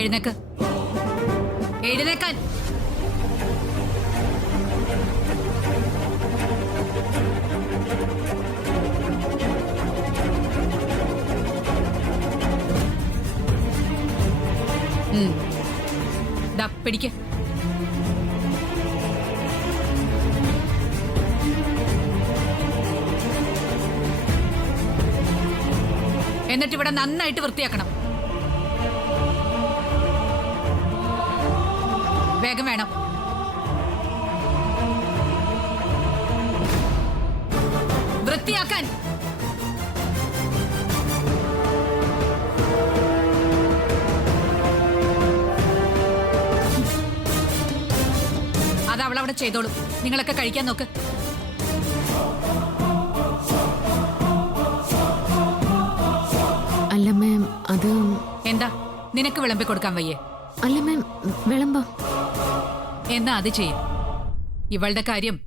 എഴുന്നേക്ക്. എഴുന്നേക്കാൻ. പിടിക്ക്. എന്നിട്ട് ഇവിടെ നന്നായിട്ട് വൃത്തിയാക്കണം. വേഗം വേണം. വൃത്തിയാക്കാൻ. അത് അവളവിടെ ചെയ്തോളും. നിങ്ങളൊക്കെ കഴിക്കാൻ നോക്ക്. അല്ല മാം, അത് എന്താ നിനക്ക് വിളമ്പി കൊടുക്കാൻ വയ്യേ? അല്ല മാം, വിളമ്പോ. എന്നാ അത് ചെയ്യും. ഇവളുടെ കാര്യം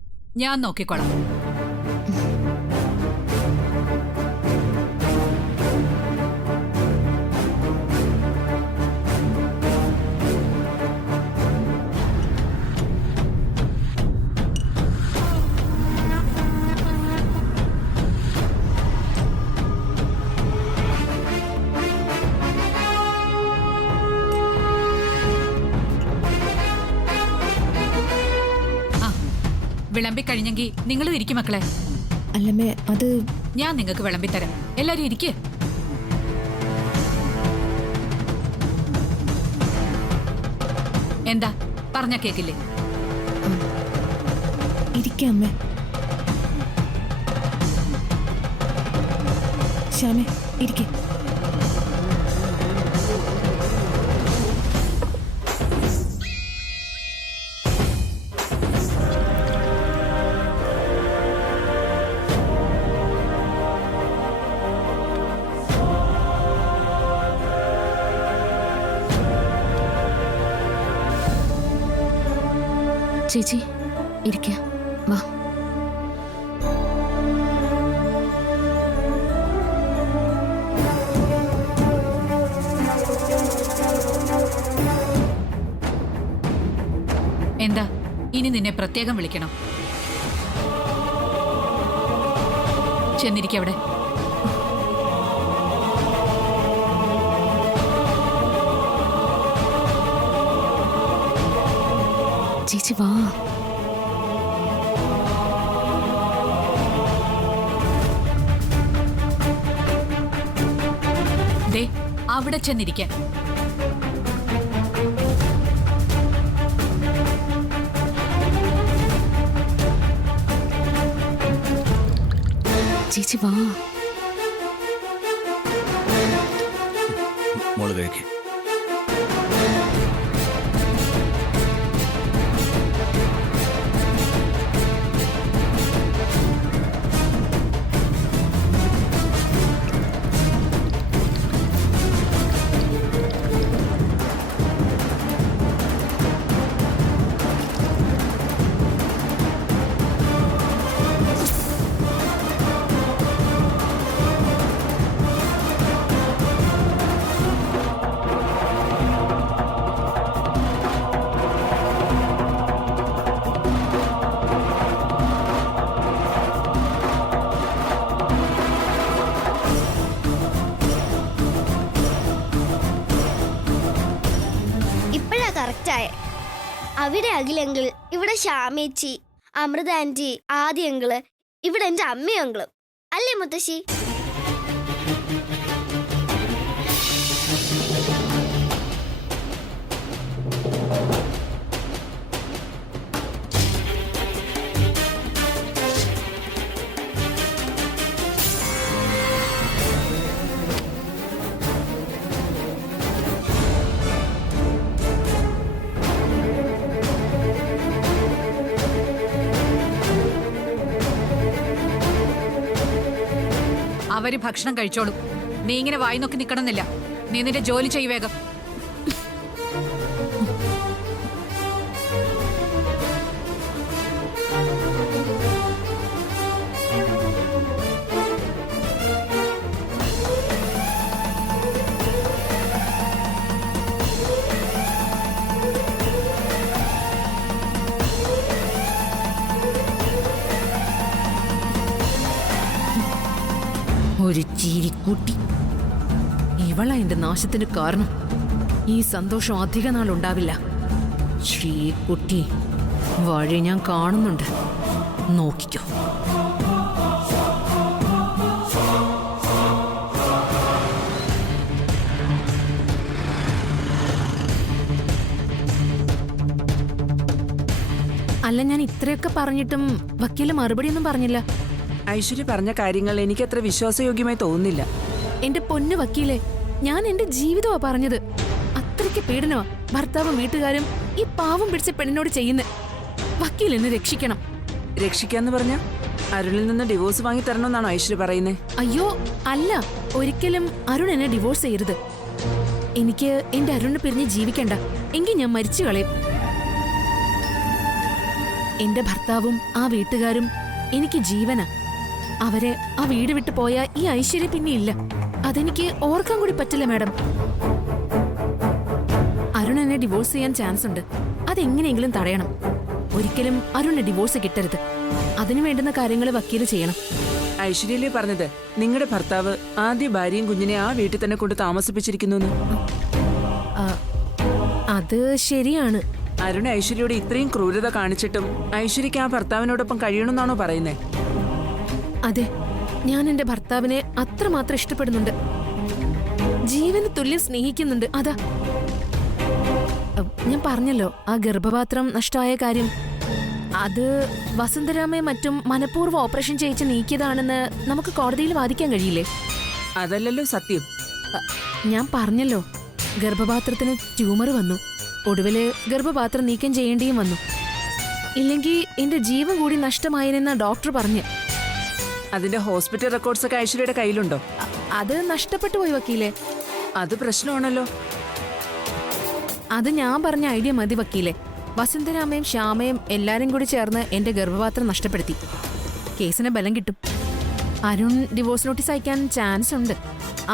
ഞാൻ നോക്കിക്കോളാം. വിളമ്പി കഴിഞ്ഞെങ്കിൽ നിങ്ങളും ഇരിക്കും മക്കളെ. അല്ലമ്മേ, അത് ഞാൻ നിങ്ങൾക്ക് വിളമ്പിത്തരാം. എല്ലാരും ഇരിക്ക്. എന്താ പറഞ്ഞ കേക്കില്ലേ? ഇരിക്കമ്മേ. ശ്യാമേ, ഇരിക്കേ. ചേച്ചി ഇരിക്ക, വാ. എന്താ ഇനി നിന്നെ പ്രത്യേകം വിളിക്കണം? ചെന്നിരിക്കവിടെ. ചേച്ചി വാ. ദേ അവിടെ ചെന്നിരിക്കാൻ. ചേച്ചി വാ. മോള് കഴിക്ക്. അവിടെ അഖിലെങ്കിൽ ഇവിടെ ശ്യാമേച്ചി, അമൃത ആന്റി, ആദ്യ അങ്കിള്, ഇവിടെ എന്റെ അമ്മയും അങ്കിളും അല്ലേ മുത്തശ്ശി? അവര് ഭക്ഷണം കഴിച്ചോളും. നീ ഇങ്ങനെ വായി നോക്കി നിൽക്കണമെന്നില്ല. നീ നിന്റെ ജോലി ചെയ്യ് വേഗം. കുട്ടി ഇവളാ എന്റെ നാശത്തിന് കാരണം. ഈ സന്തോഷം അധിക നാൾ ഉണ്ടാവില്ല. ശ്രീകുട്ടി വഴി ഞാൻ കാണുന്നുണ്ട്, നോക്കിക്കോ. അല്ല, ഞാൻ ഇത്രയൊക്കെ പറഞ്ഞിട്ടും വക്കീല് മറുപടിയൊന്നും പറഞ്ഞില്ല. ഐശ്വര്യ പറഞ്ഞ കാര്യങ്ങൾ എനിക്ക് അത്ര വിശ്വാസയോഗ്യമായി തോന്നുന്നില്ല. എന്റെ പൊന്നു വക്കീലെ, ഞാൻ എന്റെ ജീവിതമാ പറഞ്ഞത്. അത്രയ്ക്ക് പീഡനമാ ഭർത്താവും വീട്ടുകാരും ഈ പാവം പിടിച്ച പെണ്ണിനോട് ചെയ്യുന്നത്. വക്കീൽ എന്നെ രക്ഷിക്കണം. രക്ഷിക്കാന്ന് പറഞ്ഞ അരുണിൽ നിന്ന് ഡിവോഴ്സ് വാങ്ങി തരണമെന്നാണോ ഐശ്വര്യ പറയുന്നേ? അയ്യോ അല്ല, ഒരിക്കലും അരുൺ എന്നെ ഡിവോഴ്സ് ചെയ്യരുത്. എനിക്ക് എന്റെ അരുണിനെ പിരിഞ്ഞ് ജീവിക്കണ്ട, എങ്കിൽ ഞാൻ മരിച്ചു കളയും. എന്റെ ഭർത്താവും ആ വീട്ടുകാരും എനിക്ക് ജീവനാ. അവരെ ആ വീട് വിട്ടു പോയാൽ ഈ ഐശ്വര്യ പിന്നെ ഇല്ല. അതെനിക്ക് ഓർക്കാൻ കൂടി പറ്റില്ല മാഡം. അരുൺ എന്നെ ഡിവോഴ്സ് ചെയ്യാൻ ചാൻസ് ഉണ്ട്. അതെങ്ങനെയെങ്കിലും തടയണം. ഒരിക്കലും അരുണിന് ഡിവോഴ്സ് കിട്ടരുത്. അതിനു വേണ്ടുന്ന കാര്യങ്ങൾ വക്കീല് ചെയ്യണം. ഐശ്വര്യയിലേ പറഞ്ഞത് നിങ്ങളുടെ ഭർത്താവ് ആദ്യ ഭാര്യയും കുഞ്ഞിനെ ആ വീട്ടിൽ തന്നെ കൊണ്ട് താമസിപ്പിച്ചിരിക്കുന്നു. അത് ശരിയാണ്. അരുൺ ഐശ്വര്യയോട് ഇത്രയും ക്രൂരത കാണിച്ചിട്ടും ഐശ്വര്യക്ക് ആ ഭർത്താവിനോടൊപ്പം കഴിയണമെന്നാണോ പറയുന്നേ? അതെ, ഞാൻ എന്റെ ഭർത്താവിനെ അത്രമാത്രം ഇഷ്ടപ്പെടുന്നുണ്ട്. ജീവന് തുല്യം സ്നേഹിക്കുന്നുണ്ട്. അതാ ഞാൻ പറഞ്ഞല്ലോ, ആ ഗർഭപാത്രം നഷ്ടമായ കാര്യം. അത് വസന്തരാമയെ മറ്റും മനഃപൂർവ്വം ഓപ്പറേഷൻ ചെയ്യിച്ച് നീക്കിയതാണെന്ന് നമുക്ക് കോടതിയിൽ വാദിക്കാൻ കഴിയില്ലേ? അതല്ലല്ലോ സത്യം. ഞാൻ പറഞ്ഞല്ലോ, ഗർഭപാത്രത്തിന് ട്യൂമർ വന്നു. ഒടുവില് ഗർഭപാത്രം നീക്കം ചെയ്യേണ്ടിയും വന്നു. ഇല്ലെങ്കിൽ എന്റെ ജീവൻ കൂടി നഷ്ടമായെന്ന ഡോക്ടർ പറഞ്ഞു. അതിന്റെ ഹോസ്പിറ്റൽ റെക്കോർഡ്സ് ഒക്കെ ഐശ്വര്യയുടെ കയ്യിലുണ്ടോ? അത് നഷ്ടപ്പെട്ടു പോയി വക്കീലെ. അത് പ്രശ്നമാണല്ലോ. അത് ഞാൻ പറഞ്ഞ ഐഡിയ മതി വക്കീലെ. വസന്തരാമയും ശ്യാമയും എല്ലാരും കൂടി ചേർന്ന് എന്റെ ഗർഭപാത്രം നഷ്ടപ്പെടുത്തി. കേസിന് ബലം കിട്ടും. അരുൺ ഡിവോഴ്സ് നോട്ടീസ് അയക്കാൻ ചാൻസ് ഉണ്ട്.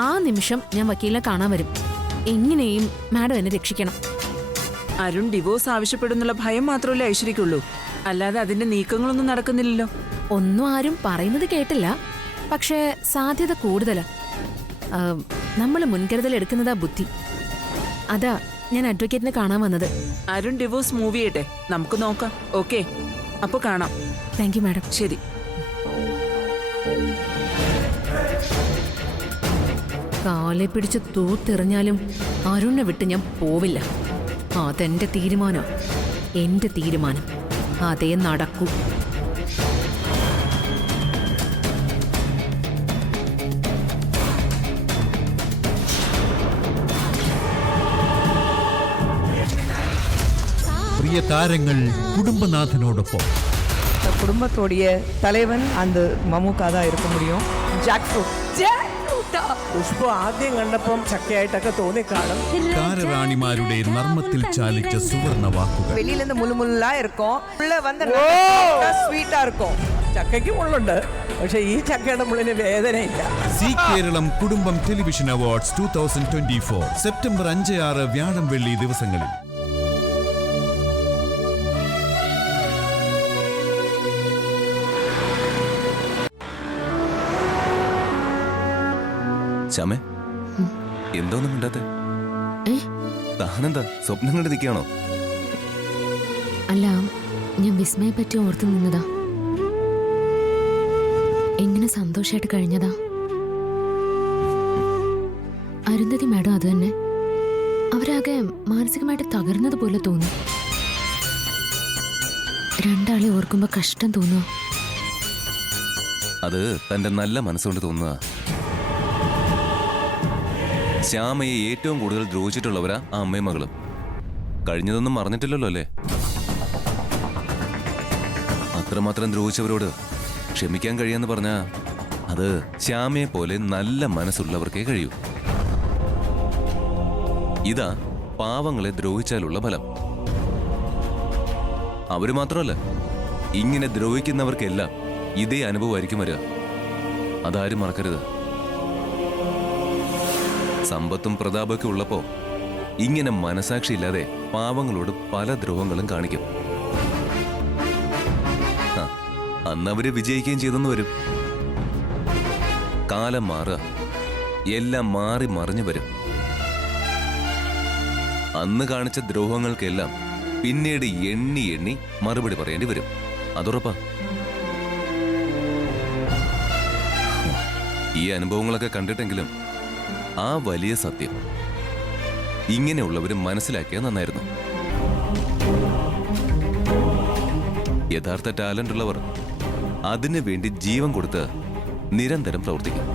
ആ നിമിഷം ഞാൻ വക്കീലിനെ കാണാൻ വരും. എങ്ങനെയും മാഡം എന്നെ രക്ഷിക്കണം. അരുൺ ഡിവോഴ്സ് ആവശ്യപ്പെടുന്നുള്ള ഭയം മാത്രമല്ലേ ഐശ്വര്യക്കുള്ളൂ, അല്ലാതെ അതിന്റെ നീക്കങ്ങളൊന്നും നടക്കുന്നില്ലല്ലോ. ഒന്നും ആരും പറയുന്നത് കേട്ടില്ല. പക്ഷേ സാധ്യത കൂടുതലാ. നമ്മൾ മുൻകരുതൽ എടുക്കുന്നതാ ബുദ്ധി. അതാ ഞാൻ അഡ്വക്കേറ്റിനെ കാണാൻ വന്നത്. അരുൺ ഡിവോഴ്സ് മൂവ് ചെയ്യട്ടെ, നമുക്ക് നോക്കാം. ഓക്കെ, അപ്പൊ കാണാം. Thank you madam. ശരി. കാലെ പിടിച്ച് തൂത്തെറിഞ്ഞാലും അരുണിനെ വിട്ട് ഞാൻ പോവില്ല. അതെന്റെ തീരുമാനം. എന്റെ തീരുമാനം അതേ നടക്കൂ. പ്രിയ താരങ്ങൾ കുടുംബനാഥനോടൊപ്പം. குடும்பத்தோடைய தலைவன் அந்த മമ്മൂക്ക தான் இருக்க முடியும். Jack fruit. പുഷ്പ ആദ്യം കണ്ടപ്പം ചക്കയായിട്ടൊക്കെ തോന്നി കാണും. താരറാണിമാരുടെ നർമ്മത്തിൽ ചാലിച്ച സുവർണ വാക്കുകൾ. வெளியில இருந்து முள்ளுமுள்ளா இருக்கும், உள்ள வந்து സ്വീറ്റാ இருக்கும். ചക്കയ്ക്ക് മുള്ളുണ്ട്, പക്ഷെ ഈ ചക്കയുടെ മുള്ളിന് വേദനയില്ല. സി കേരളം കുടുംബം ടെലിവിഷൻ അവാർഡ്സ് 2024 സെപ്റ്റംബർ 5-6 വ്യാഴം വെള്ളി ദിവസങ്ങളിൽ. ശ്യാമേ, എന്തോന്നും മിണ്ടാത്തെ? താനെന്താ സ്വപ്നം കണ്ട് നിൽക്കുകയാണോ? അല്ല, ഞാൻ വിസ്മയെ പറ്റി ഓർത്തു നിന്നതാ. എങ്ങനെ സന്തോഷമായിട്ട് കഴിഞ്ഞതാ. അരുന്ധതി മാഡം അത് തന്നെ. അവരാകെ മാനസികമായിട്ട് തകർന്നതുപോലെ തോന്നി. രണ്ടാളെ ഓർക്കുമ്പോ കഷ്ടം തോന്നുക. അത് തന്റെ നല്ല മനസ്സുകൊണ്ട് തോന്നുക. ശ്യാമയെ ഏറ്റവും കൂടുതൽ ദ്രോഹിച്ചിട്ടുള്ളവരാ ആ അമ്മയും മകളും. കഴിഞ്ഞതൊന്നും മറന്നിട്ടില്ലല്ലോ അല്ലേ? അത്രമാത്രം ദ്രോഹിച്ചവരോട് ക്ഷമിക്കാൻ കഴിയാന്ന് പറഞ്ഞാ അത് ശ്യാമയെ പോലെ നല്ല മനസ്സുള്ളവർക്കേ കഴിയൂ. ഇതാ പാവങ്ങളെ ദ്രോഹിച്ചാലുള്ള ഫലം. അവര് മാത്രമല്ല, ഇങ്ങനെ ദ്രോഹിക്കുന്നവർക്കെല്ലാം ഇതേ അനുഭവമായിരിക്കും വരിക. അതാരും മറക്കരുത്. സമ്പത്തും പ്രതാപമൊക്കെ ഉള്ളപ്പോ ഇങ്ങനെ മനസാക്ഷിയില്ലാതെ പാവങ്ങളോട് പല ദ്രോഹങ്ങളും കാണിക്കും. അന്നവര് വിജയിക്കുകയും ചെയ്തെന്ന് വരും. കാലം മാറുക, എല്ലാം മാറി മറിഞ്ഞു വരും. അന്ന് കാണിച്ച ദ്രോഹങ്ങൾക്കെല്ലാം പിന്നീട് എണ്ണി എണ്ണി മറുപടി പറയേണ്ടി വരും. അതുറപ്പാ. ഈ അനുഭവങ്ങളൊക്കെ കണ്ടിട്ടെങ്കിലും ആ വലിയ സത്യം ഇങ്ങനെയുള്ളവര് മനസ്സിലാക്കിയാൽ നന്നായിരുന്നു. യഥാർത്ഥ ടാലന്റ് ഉള്ളവർ അതിനു വേണ്ടി ജീവൻ കൊടുത്ത് നിരന്തരം പ്രവർത്തിക്കും.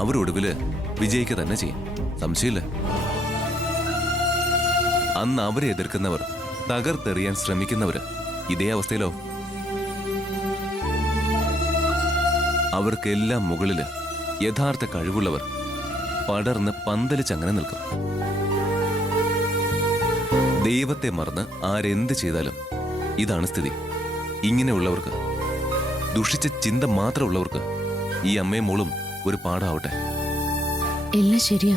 അവരൊടുവില് വിജയിക്കുക തന്നെ ചെയ്യും, സംശയമില്ല. അന്ന് അവരെ എതിർക്കുന്നവർ, തകർത്തെറിയാൻ ശ്രമിക്കുന്നവര് ഇതേ അവസ്ഥയിലോ? അവർക്കെല്ലാം മുകളില് യഥാർത്ഥ കഴിവുള്ളവർ പടർന്ന് പന്തലിച്ചങ്ങനെ നിൽക്കും. ദൈവത്തെ മറന്ന് ആരെന്ത് ചെയ്താലും ഇതാണ് സ്ഥിതി. ഇങ്ങനെയുള്ളവർക്ക്, ദുഷിച്ച ചിന്ത മാത്രമുള്ളവർക്ക് ഈ അമ്മയും മോളും ഒരു പാഠാവട്ടെ. എല്ലാം ശരിയാ,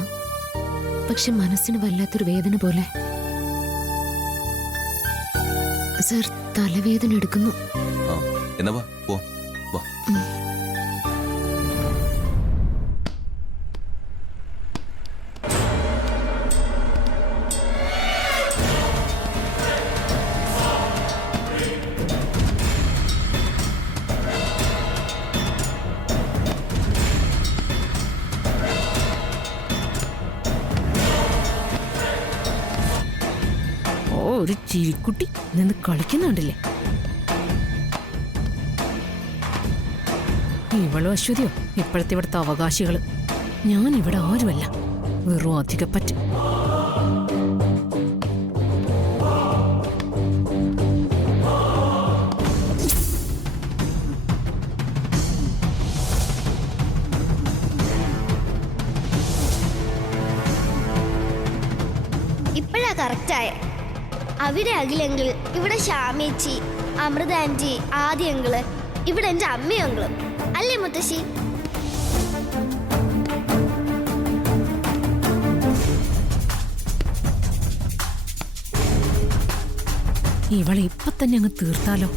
പക്ഷെ മനസ്സിന് വല്ലാത്തൊരു വേദന പോലെ. സർ, തലവേദന എടുക്കുന്നു. ആ, എന്നാ വാ, പോ, വാ. ഓ, ഒരു ചിരിക്കുട്ടി നിന്ന് കളിക്കുന്നുണ്ടല്ലേ. ഇവളോ അശ്വതിയോ ഇപ്പോഴത്തെ ഇവിടുത്തെ അവകാശികള്. ഞാൻ ഇവിടെ ആരുമല്ല, വെറും അധികപ്പറ്റ്. ഇപ്പോഴാ കറക്റ്റായ. അവിടെ അഖിലെങ്കിൽ ഇവിടെ ശ്യാമേച്ചി, അമൃത ആന്റി, ആദ്യ അങ്കിള്, ഇവിടെ എന്റെ അമ്മയും അങ്കിളും അല്ലേ മുത്തശ്ശി? ഇവളെ ഇപ്പൊ തന്നെ അങ്ങ് തീർത്താലോ?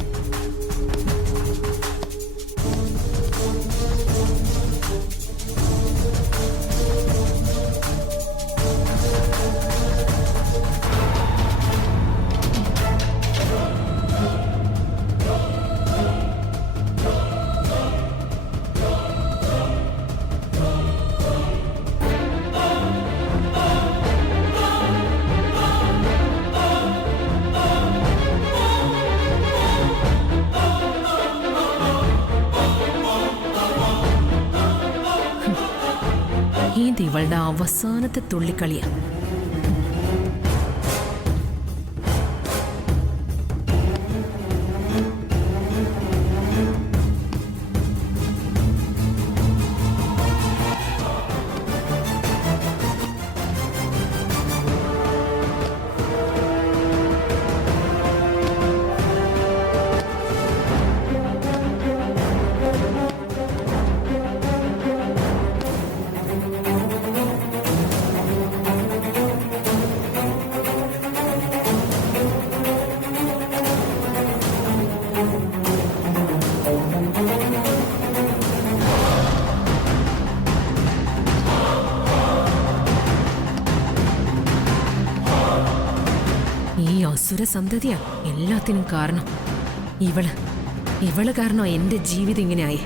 ഇത് ഇവളുടെ അവസാനത്തെ തുള്ളിക്കളിയാ. ഈ അസുര സന്തതിയാ എല്ലാത്തിനും കാരണം. ഇവള് കാരണം എന്റെ ജീവിതം ഇങ്ങനെയായി.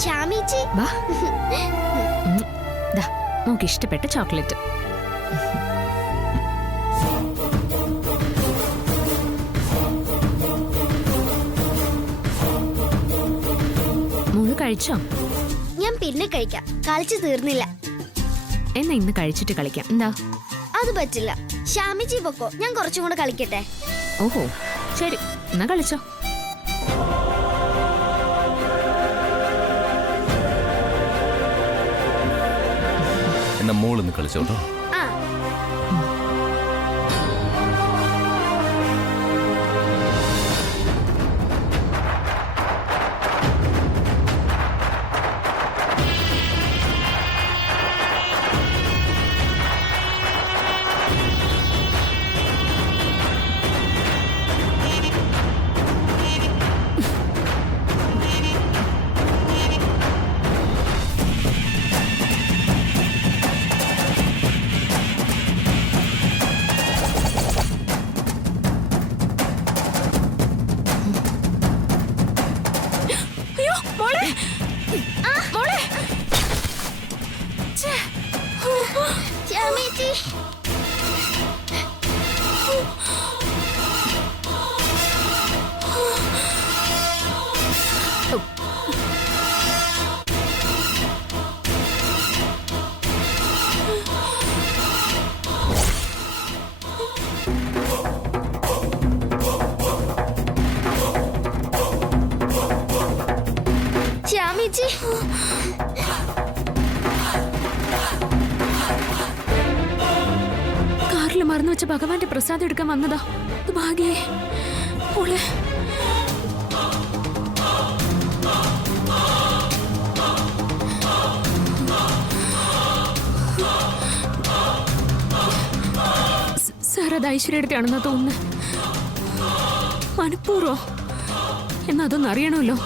ശ്യാമേച്ചി, വാ. നമുക്ക് ഇഷ്ടപ്പെട്ട ചോക്ലേറ്റ്. കഴിച്ചോ? ഞാൻ പിന്നെ കഴിക്കാം, കളിച്ചു തീർന്നില്ല. എന്നാ ഇന്ന് കഴിച്ചിട്ട് കളിക്കാം. എന്താ? അത് പറ്റില്ല. ഷാമിജി പൊക്കോ, ഞാൻ കുറച്ചും കൂടെ കളിക്കട്ടെ. ഓഹോ ശരി, എന്നാ കളിച്ചോ. എന്നാ മോളൊന്ന് കളിച്ചോട്ടോ. ആ ഷാമിജി, ഷാമിജി. കാറിൽ മറന്നു വെച്ച ഭഗവാന്റെ പ്രസാദം എടുക്കാൻ വന്നതാ. ഇത് ഭാഗ്യേ. മോളെ സാർ, അത് ഐശ്വര്യടുത്താണെന്നാ തോന്നുന്നത്. മനഃപൂർവ്വം എന്നാ അതൊന്നും അറിയണമല്ലോ.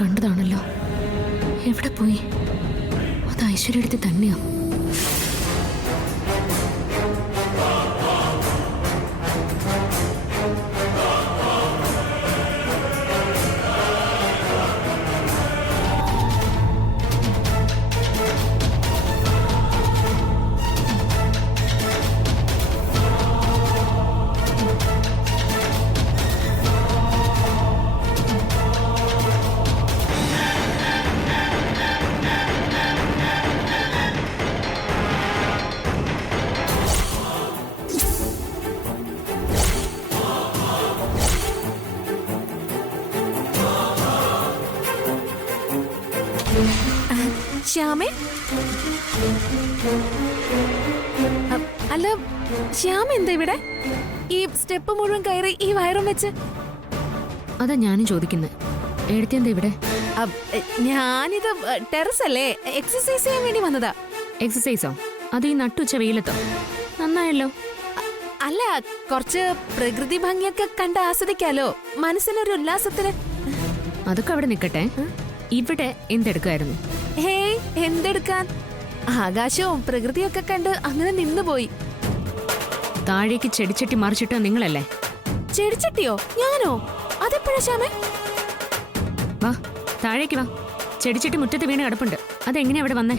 കണ്ടതാണല്ലോ. എവിടെ പോയി? അത് ഐശ്വര്യടുത്ത് തന്നെയാ. ശ്യാമേ, അല്ല ശ്യാമ എന്താ ഇവിടെ? ഈ സ്റ്റെപ്പ് മുഴുവൻ കയറി ഈ വയറും വെച്ച്? അതാ ഞാനും ചോദിക്കുന്നത്. എഴുത്തി എന്താ ഇവിടെ? ഞാനിത് ടെറസ് അല്ലേ, എക്സസൈസ് ചെയ്യാൻ വേണ്ടി വന്നതാ. എക്സസൈസോ? അത് ഈ നട്ടുച്ച വെയിലത്തോ? നന്നായല്ലോ. അല്ല, കുറച്ച് പ്രകൃതി ഭംഗിയൊക്കെ കണ്ട് ആസ്വദിക്കാലോ, മനസ്സിനൊരു ഉല്ലാസത്തിന്. അതൊക്കെ അവിടെ നിൽക്കട്ടെ. ഇവിടെ എന്തെടുക്കായിരുന്നു? ഹേയ്, എന്തെടുക്കാൻ? ആകാശവും പ്രകൃതിയൊക്കെ കണ്ട് അങ്ങനെ നിന്നുപോയി. താഴേക്ക് ചെടിച്ചട്ടി മറിച്ചിട്ട് നിങ്ങളല്ലേ? ചെടിച്ചട്ടിയോ? ഞാനോ? അതെപ്പോഴാ ശ്യാമേ? വാ താഴേക്ക് വാ. ചെടിച്ചട്ടി മുറ്റത്ത് വീണ് കിടപ്പുണ്ട്. അതെങ്ങനെയാ അവിടെ വന്നേ?